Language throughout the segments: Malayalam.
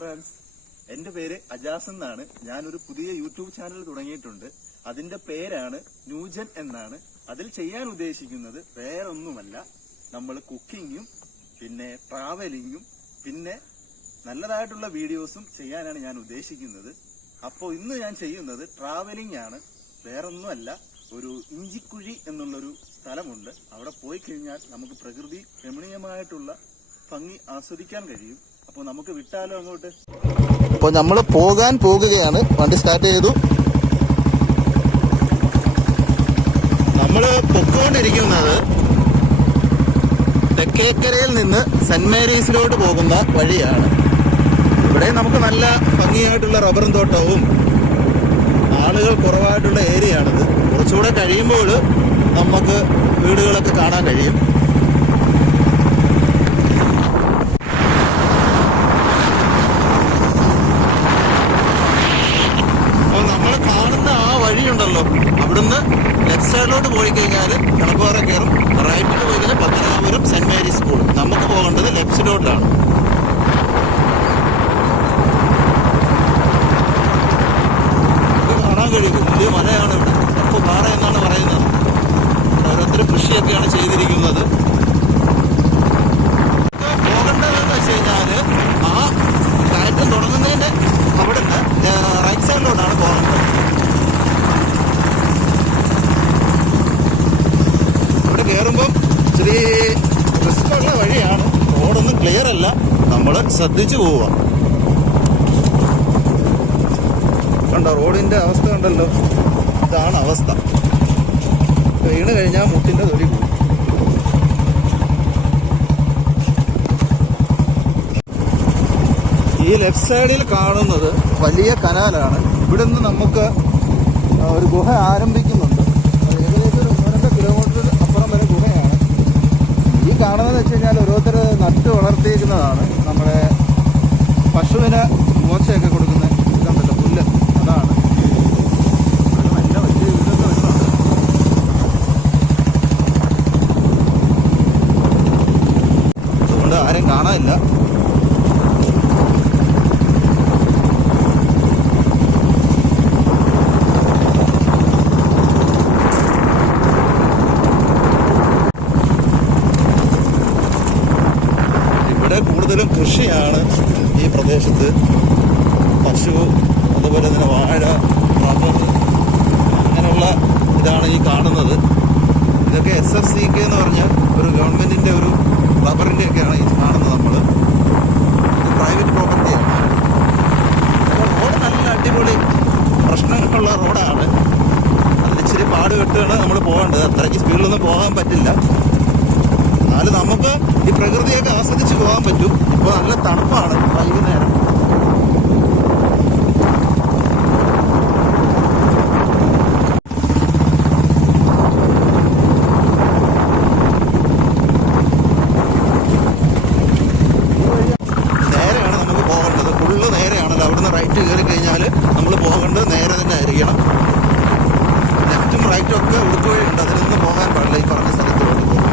ഫ്രണ്ട്സ് എന്റെ പേര് അജാസ് എന്നാണ്. ഞാനൊരു പുതിയ യൂട്യൂബ് ചാനൽ തുടങ്ങിയിട്ടുണ്ട്. അതിന്റെ പേരാണ് ന്യൂജൻ എന്നാണ്. അതിൽ ചെയ്യാൻ ഉദ്ദേശിക്കുന്നത് വേറൊന്നുമല്ല. നമ്മൾ കുക്കിങ്ങും പിന്നെ ട്രാവലിങ്ങും പിന്നെ നല്ലതായിട്ടുള്ള വീഡിയോസും ചെയ്യാനാണ് ഞാൻ ഉദ്ദേശിക്കുന്നത്. അപ്പോൾ ഇന്ന് ഞാൻ ചെയ്യുന്നത് ട്രാവലിംഗ് ആണ് വേറൊന്നുമല്ല ഒരു ഇഞ്ചിക്കുഴി എന്നുള്ളൊരു സ്ഥലമുണ്ട്. അവിടെ പോയി കഴിഞ്ഞാൽ നമുക്ക് പ്രകൃതി രമണീയമായിട്ടുള്ള ഭംഗി ആസ്വദിക്കാൻ കഴിയും. അപ്പോൾ നമുക്ക് വിട്ടാലോ അങ്ങോട്ട്? അപ്പോൾ നമ്മൾ പോകാൻ പോകുകയാണ്. വണ്ടി സ്റ്റാർട്ട് ചെയ്തു. നമ്മൾ പൊക്കോണ്ടിരിക്കുന്നത് തെക്കേക്കരയിൽ നിന്ന് സെന്റ് മേരീസിലോട്ട് പോകുന്ന വഴിയാണ്. ഇവിടെ നമുക്ക് നല്ല ഭംഗിയായിട്ടുള്ള റബ്ബറും തോട്ടവും ആളുകൾ കുറവായിട്ടുള്ള ഏരിയയാണിത്. കുറച്ചുകൂടെ കഴിയുമ്പോൾ നമുക്ക് വീടുകളൊക്കെ കാണാൻ കഴിയും അപ്പോൾ നമ്മൾ കാണുന്ന ആ വഴിയുണ്ടല്ലോ അവിടുന്ന് ലെഫ്റ്റ് സൈഡിലോട്ട് പോയി കഴിഞ്ഞാൽ കിളപ്പാറ കയറും റൈറ്റിൽ പോയി കഴിഞ്ഞാൽ പത്തനാപുരം സെന്റ് മേരീസ് സ്കൂൾ നമുക്ക് പോകേണ്ടത് ലെഫ്റ്റ് സൈഡിലോട്ടാണ് കഴിയും വലിയ മലയാണ് ഇവിടെ. കപ്പ് പാറ എന്നാണ് പറയുന്നത്? ഓരോരുത്തർ കൃഷിയൊക്കെയാണ് ചെയ്തിരിക്കുന്നത്. പോകേണ്ടതെന്ന് വെച്ച് കഴിഞ്ഞാൽ ആ കയറ്റം തുടങ്ങുന്നതിന്റെ അവിടുന്ന് റൈറ്റ് സൈഡിലോട്ടാണ് പോകേണ്ടത്. ഇവിടെ കയറുമ്പം ഇച്ചിരി റിസ്ക് ഉള്ള വഴിയാണ്. റോഡൊന്നും ക്ലിയർ അല്ല. നമ്മൾ ശ്രദ്ധിച്ചു പോവുക. കണ്ടോ റോഡിന്റെ അവസ്ഥ കണ്ടല്ലോ. ഇതാണ് അവസ്ഥ. വീണ് കഴിഞ്ഞാൽ മുട്ടിന്റെ തൊലി പോകും. ഈ ലെഫ്റ്റ് സൈഡിൽ കാണുന്നത് വലിയ കനാലാണ്. ഇവിടെ നിന്ന് നമുക്ക് ഒരു ഗുഹ ആരംഭിക്കുന്നുണ്ട്. ഏകദേശം ഒരു ഒന്നര കിലോമീറ്റർ അപ്പുറം വരെ ഗുഹയാണ്. ഈ കാണുന്നത് വെച്ച് കഴിഞ്ഞാൽ ഓരോരുത്തർ കൃഷിയാണ് ഈ പ്രദേശത്ത് പശു അതുപോലെ തന്നെ വാഴ റബ്ബർ അങ്ങനെയുള്ള ഇതാണ് ഈ കാണുന്നത്. ഇതൊക്കെ എസ് എഫ് സി കെ എന്ന് പറഞ്ഞ ഒരു ഗവൺമെന്റിന്റെ ഒരു റബ്ബറിന്റെ ഒക്കെയാണ് ഈ കാണുന്നത് നമ്മൾ ഇത് പ്രൈവറ്റ് പ്രോപ്പർട്ടിയാണ് റോഡ് നല്ല അടിപൊളി പ്രശ്നങ്ങളുള്ള റോഡാണ് അതിൽ ഇച്ചിരി പാട് കെട്ടാണ് നമ്മൾ പോകേണ്ടത്. അത്രയ്ക്ക് സ്പീഡിലൊന്നും പോകാൻ പറ്റില്ല. എന്നാലും നമുക്ക് ഈ പ്രകൃതിയൊക്കെ ആസ്വദിച്ച് പോകാൻ പറ്റും. ഇപ്പോൾ നല്ല തണുപ്പാണ് വൈകുന്നേരം. നേരെയാണ് നമുക്ക് പോകേണ്ടത്. ഫുള്ള് നേരെയാണല്ലോ. അവിടുന്ന് റൈറ്റ് കയറി കഴിഞ്ഞാൽ നമ്മൾ പോകേണ്ടത് നേരെ തന്നെ ആയിരിക്കണം ലെഫ്റ്റും റൈറ്റും ഒക്കെ ഉടുക്കുവഴിയുണ്ട് അതിലൊന്നും പോകാൻ പാടില്ല ഈ പറഞ്ഞ സ്ഥലത്തോട്ട് പോകും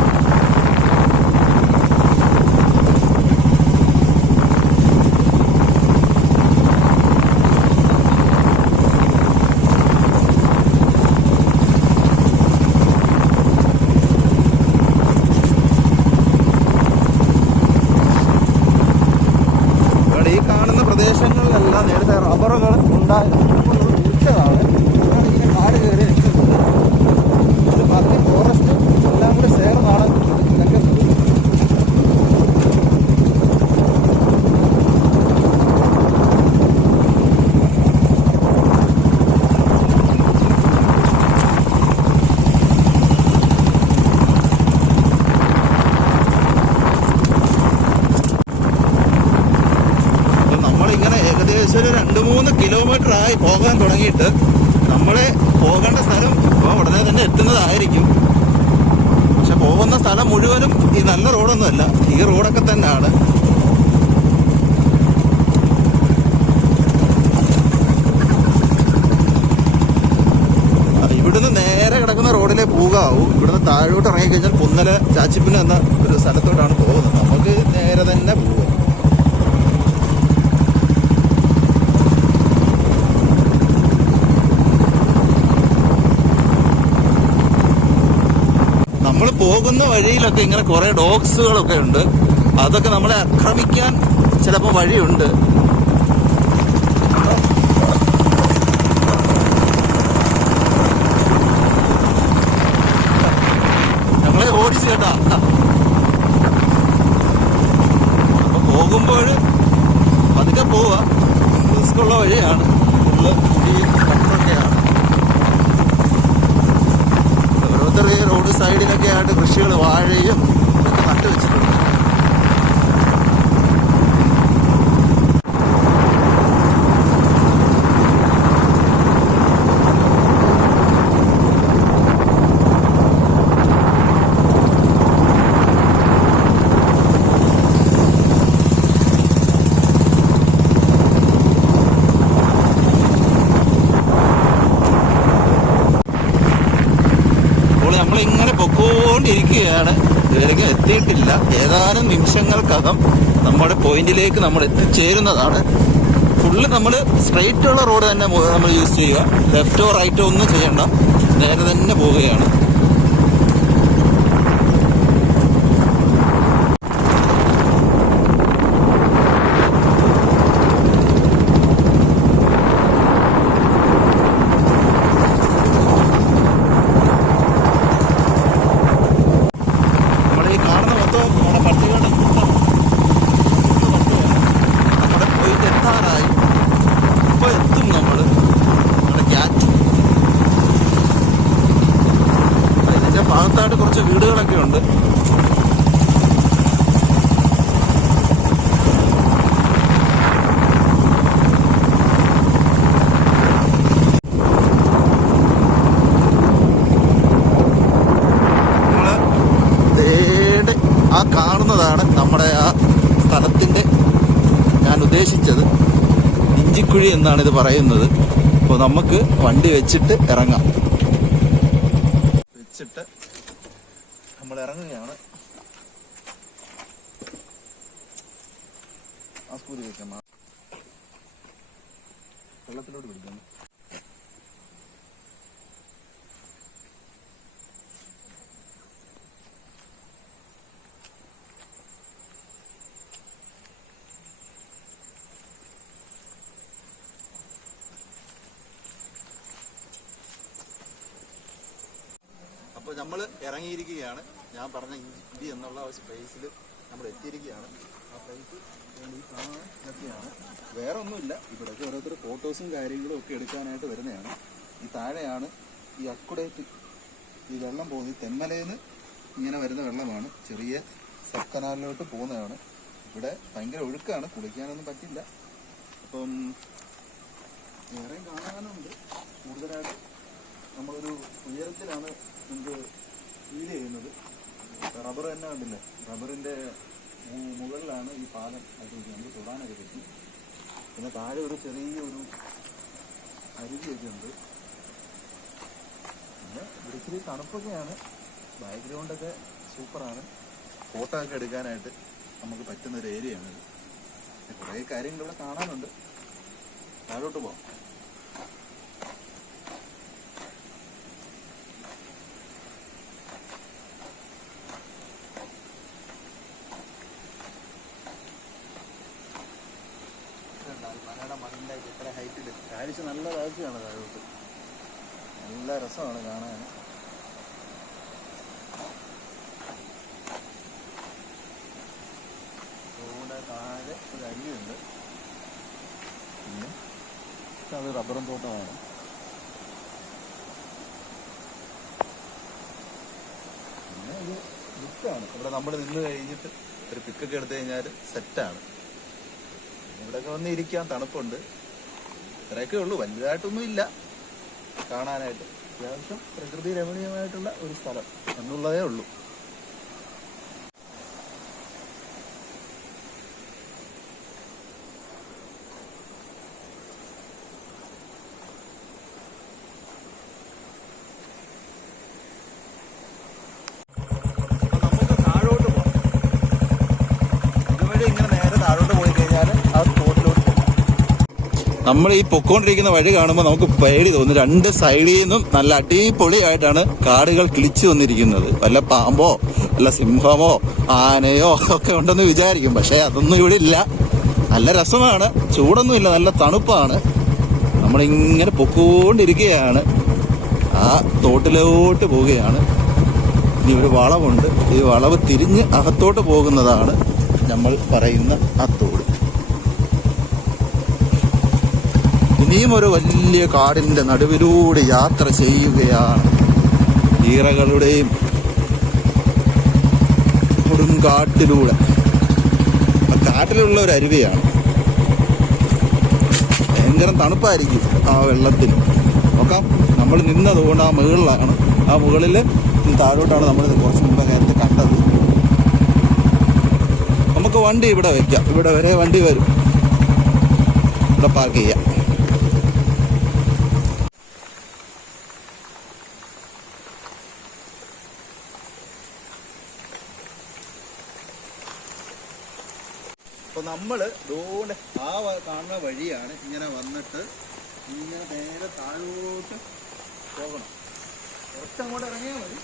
ഇവിടെ ഈ കാണുന്ന പ്രദേശങ്ങളിലെല്ലാം നേരത്തെ റബ്ബറുകൾ ഉണ്ടായിരുന്നു ഉച്ചതാണ് ഇങ്ങനെ കാട് കയറി നിൽക്കുന്നത് ഇത് പന്നി ഫോറസ്റ്റ് എല്ലാം കൂടി ചേർന്നാണ് ഇതൊക്കെ അപ്പം നമ്മളിങ്ങനെ ഏകദേശം ഒരു രണ്ട് മൂന്ന് കിലോമീറ്റർ ആയി പോകാൻ തുടങ്ങിയിട്ട് നമ്മളെ പോകേണ്ട സ്ഥലം ഇപ്പോൾ ഉടനെ തന്നെ എത്തുന്നതായിരിക്കും. പക്ഷെ പോകുന്ന സ്ഥലം മുഴുവനും ഈ നല്ല റോഡൊന്നുമല്ല ഈ റോഡൊക്കെ തന്നെയാണ്. ഇവിടുന്ന് നേരെ കിടക്കുന്ന റോഡിലെ പോകാവൂ. ഇവിടുന്ന് താഴോട്ട് ഇറങ്ങിക്കഴിഞ്ഞാൽ പുന്നല ചാച്ചിപ്പിന് എന്ന ഒരു സ്ഥലത്തോട്ടാണ് പോകുന്നത്. നമുക്ക് നേരെ തന്നെ പോവാം. പോകുന്ന വഴിയിലൊക്കെ ഇങ്ങനെ കുറേ ഡോഗ്സുകളൊക്കെ ഉണ്ട്. അതൊക്കെ നമ്മളെ ആക്രമിക്കാൻ ചിലപ്പോൾ വഴിയുണ്ട് ഞങ്ങളെ ഓടിച്ചു കേട്ടാ അപ്പൊ പോകുമ്പോൾ പതുക്കെ പോവാ റിസ്ക്കുള്ള വഴിയാണ് ഫുള്ള് കുടിയും കട്ടൊക്കെയാണ് ഓരോരുത്തർ ഈ റോഡ് സൈഡിലൊക്കെ ആയിട്ട് കൃഷികൾ വാഴയും ഒക്കെ നട്ടു വെച്ചിട്ടുണ്ട് അപ്പോൾ നമ്മൾ ഇങ്ങനെ പൊക്കോണ്ടിരിക്കുകയാണ് ഇതുവരെയ്ക്ക് എത്തിയിട്ടില്ല. ഏതാനും നിമിഷങ്ങൾക്കകം നമ്മുടെ പോയിന്റിലേക്ക് നമ്മൾ എത്തിച്ചേരുന്നതാണ്. ഫുള്ള് നമ്മൾ സ്ട്രെയിറ്റ് ഉള്ള റോഡ് തന്നെ നമ്മൾ യൂസ് ചെയ്യുക. ലെഫ്റ്റോ റൈറ്റോ ഒന്നും ചെയ്യണ്ട. നേരെ തന്നെ പോവുകയാണ് നമ്മുടെ ഈ കാണുന്ന മൊത്തം നമ്മുടെ പട്ടികളുടെ കൂട്ടം കൂട്ട് മൊത്തമാണ്. നമ്മുടെ പോയിന്റ് എത്താറായി ഇപ്പൊ എത്തും നമ്മൾ നമ്മുടെ ക്യാറ്റ് ഇതിന്റെ ഭാഗത്തായിട്ട് കുറച്ച് വീടുകളൊക്കെ ഉണ്ട് നമ്മൾ ദേടെ ആ കാണുന്നതാണ് നമ്മുടെ ആ സ്ഥലത്തിന്റെ ഞാൻ ഉദ്ദേശിച്ചത് ഇഞ്ചിക്കുഴി എന്നാണ് ഇത് പറയുന്നത്. അപ്പോൾ നമുക്ക് വണ്ടി വെച്ചിട്ട് ഇറങ്ങാം. വെച്ചിട്ട് നമ്മൾ ഇറങ്ങുകയാണ്. ആ സ്കൂളിൽ വെക്കാം. വെള്ളത്തിലോട്ട് പിടിക്കുന്നു അപ്പോൾ നമ്മൾ ഇറങ്ങിയിരിക്കുകയാണ്. ഞാൻ പറഞ്ഞ ഇഞ്ചി എന്നുള്ള സ്പേസിൽ നമ്മൾ എത്തിയിരിക്കുകയാണ്. ആ പ്ലേസ് ഈ കാണാനൊക്കെയാണ് വേറെ ഒന്നുമില്ല. ഇവിടെയൊക്കെ ഓരോരുത്തർ ഫോട്ടോസും കാര്യങ്ങളും ഒക്കെ എടുക്കാനായിട്ട് വരുന്നതാണ്. ഈ താഴെയാണ് ഈ അക്കുടേറ്റ് ഈ വെള്ളം പോകുന്നത്. ഈ തെന്മലയിൽ ഇങ്ങനെ വരുന്ന വെള്ളമാണ്. ചെറിയ സബ് കനാലിലോട്ട് പോകുന്നതാണ്. ഇവിടെ ഭയങ്കര ഒഴുക്കാണ്. കുളിക്കാനൊന്നും പറ്റില്ല. അപ്പം വേറെയും കാണാനുണ്ട്. കൂടുതലായിട്ട് നമ്മളൊരു ഉയരത്തിലാണ് നമുക്ക് ഫീൽ ചെയ്യുന്നത്. റബ്ബർ തന്നെ കണ്ടില്ലേ? റബ്ബറിന്റെ മുകളിലാണ് ഈ പാലം അത് നമുക്ക് തൊടാനൊക്കെ പറ്റി. പിന്നെ താഴെ ഒരു ചെറിയൊരു അരുവിയൊക്കെ ഉണ്ട് പിന്നെ ഇവിടെ തണുപ്പൊക്കെയാണ്. ബാക്ക്ഗ്രൗണ്ടൊക്കെ സൂപ്പറാണ് ഫോട്ടോ ഒക്കെ എടുക്കാനായിട്ട് നമുക്ക് പറ്റുന്ന ഒരു ഏരിയയാണ് ഇത്. കുറേ കാര്യങ്ങൾ ഇവിടെ കാണാനുണ്ട്. താഴോട്ട് പോവാം. കാഴ്ചയാണ് താഴോട്ട്. നല്ല രസമാണ് കാണാൻ. റോഡ് താഴെ ഒരു അരുവിയുണ്ട് പിന്നെ അത് റബ്ബറും തോട്ടമാണ്. പിന്നെ ഇത് ബുക്കാണ് ഇവിടെ നമ്മൾ നിന്ന് കഴിഞ്ഞിട്ട് ഒരു പിക്കൊക്കെ എടുത്തു കഴിഞ്ഞാൽ സെറ്റാണ് ഇവിടെയൊക്കെ വന്ന് ഇരിക്കാൻ തണുപ്പുണ്ട്. ഇത്രയൊക്കെ ഉള്ളൂ. വലുതായിട്ടൊന്നും ഇല്ല. കാണാനായിട്ട്. അത്യാവശ്യം പ്രകൃതി രമണീയമായിട്ടുള്ള ഒരു സ്ഥലം എന്നുള്ളതേ ഉള്ളൂ അപ്പൊ നമുക്ക് താഴോട്ട് പോകാം ഇതുവഴി ഇങ്ങനെ നേരെ താഴോട്ട് പോയി കഴിഞ്ഞാൽ ആ സ്പോട്ടിലോട്ട് പോകാം നമ്മൾ ഈ പൊക്കോണ്ടിരിക്കുന്ന വഴി കാണുമ്പോൾ നമുക്ക് പേടി തോന്നും. രണ്ട് സൈഡിൽ നിന്നും നല്ല അടിപൊളിയായിട്ടാണ് കാടുകൾ കിളിച്ചു വന്നിരിക്കുന്നത്. വല്ല പാമ്പോ വല്ല സിംഹമോ ആനയോ ഒക്കെ ഉണ്ടെന്ന് വിചാരിക്കും. പക്ഷേ അതൊന്നും ഇവിടെ ഇല്ല. നല്ല രസമാണ്. ചൂടൊന്നുമില്ല നല്ല തണുപ്പാണ്. നമ്മളിങ്ങനെ പൊക്കോണ്ടിരിക്കുകയാണ്. ആ തോട്ടിലോട്ട് പോവുകയാണ്. ഇനി ഒരു വളവുണ്ട്. ഈ വളവ് തിരിഞ്ഞ് അകത്തോട്ട് പോകുന്നതാണ് നമ്മൾ പറയുന്ന ആ തോട്. ഇനിയും ഒരു വലിയ കാടിന്റെ നടുവിലൂടെ യാത്ര ചെയ്യുകയാണ്. ഈറകളുടെയും കൊടുങ്കാട്ടിലൂടെ. കാട്ടിലുള്ള ഒരു അരുവിയാണ്. ഭയങ്കര തണുപ്പായിരിക്കും ആ വെള്ളത്തിൽ. നോക്കാം നമ്മൾ നിന്നതുകൊണ്ട് ആ മുകളിലാണ്. ആ മുകളിൽ താഴോട്ടാണ് നമ്മൾ കുറച്ച് മുമ്പ് നേരത്തെ കണ്ടത്. നമുക്ക് വണ്ടി ഇവിടെ വയ്ക്കാം ഇവിടെ വരെ വണ്ടി വരും. ഇവിടെ പാർക്ക് ചെയ്യാം. നമ്മൾ ദൂരെ ആ കാണുന്ന വഴിയാണ് ഇങ്ങനെ വന്നിട്ട് ഇങ്ങനെ നേരെ താഴോട്ട് പോകണം. കുറച്ച് അങ്ങോട്ട് ഇറങ്ങിയാൽ മതി.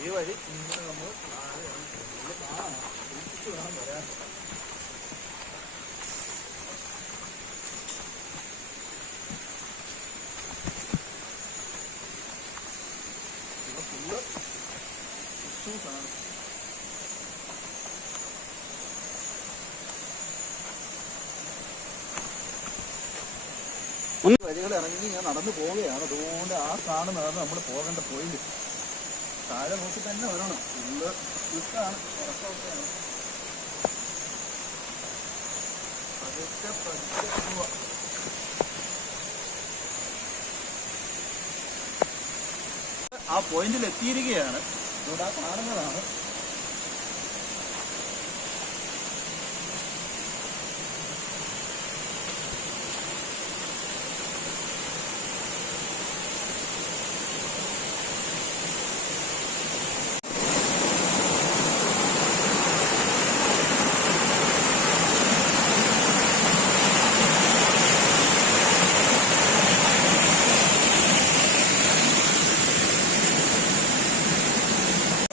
ഈ വഴി ഇങ്ങനെ നമ്മൾ താഴെ ഇറങ്ങി. ഇത് കാണാം. സൂക്ഷിച്ച് വേണം വരാൻ. ഇവിടെ full ആണ്. ഇറങ്ങി ഞാൻ നടന്നു പോവുകയാണ്. അതുകൊണ്ട് ആ കാണുന്നതാണ് നമ്മൾ പോകേണ്ട പോയിന്റ് താഴെ നോക്കി തന്നെ വരണം. ഫുള്ള് ഇഷ്ടമാണ് ഉറക്കമൊക്കെയാണ് പതുക്കെ പതുക്കെ പോവാ. ആ പോയിന്റിൽ എത്തിയിരിക്കുകയാണ്. അതുകൊണ്ട് ആ കാണുന്നതാണ്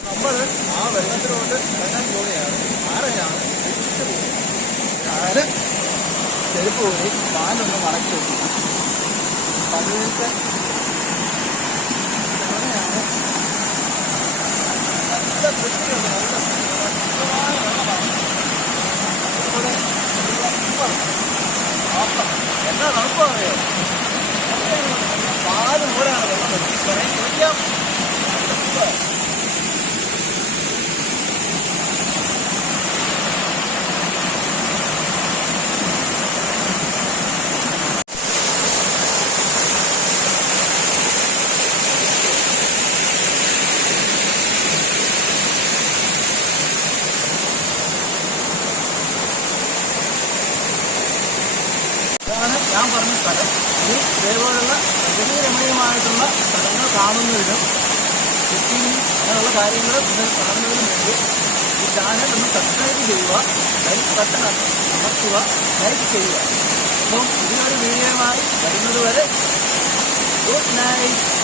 നമ്മൾ ആ വെള്ളത്തിലോട്ട് ഇറങ്ങാൻ പോവുകയാണ് ആരെയാണ് തിരിച്ചു പോകുന്നത് ഞാൻ ചെരുപ്പ് പോയി പാലൊന്ന് മടക്കി വെച്ചു പതിനൊക്കെ നല്ല നല്ല ശുദ്ധമായ വെള്ളമാണ്. അതുപോലെ എന്നാ തണുപ്പാണെന്നറിയോ? പാൽ പോലാണ് വെള്ളം. ഞാൻ പറഞ്ഞ സ്ഥലം. ഈ ഇതേപോലുള്ള പ്രകൃതിരമണീയമായിട്ടുള്ള സ്ഥലങ്ങൾ കാണുന്നതിനും കുക്കിംഗ് അങ്ങനെയുള്ള കാര്യങ്ങൾ നിങ്ങൾ കാണുന്നതിനും വേണ്ടി ഈ ചാനൽ ഒന്ന് സബ്സ്ക്രൈബ് ചെയ്യുക ലൈക്ക് ബട്ടൺ അമർത്തുക ലൈക്ക് ചെയ്യുക. അപ്പം ഇതിനൊരു വീഡിയോയുമായി വരുന്നത് വരെ ഗുഡ് നൈറ്റ്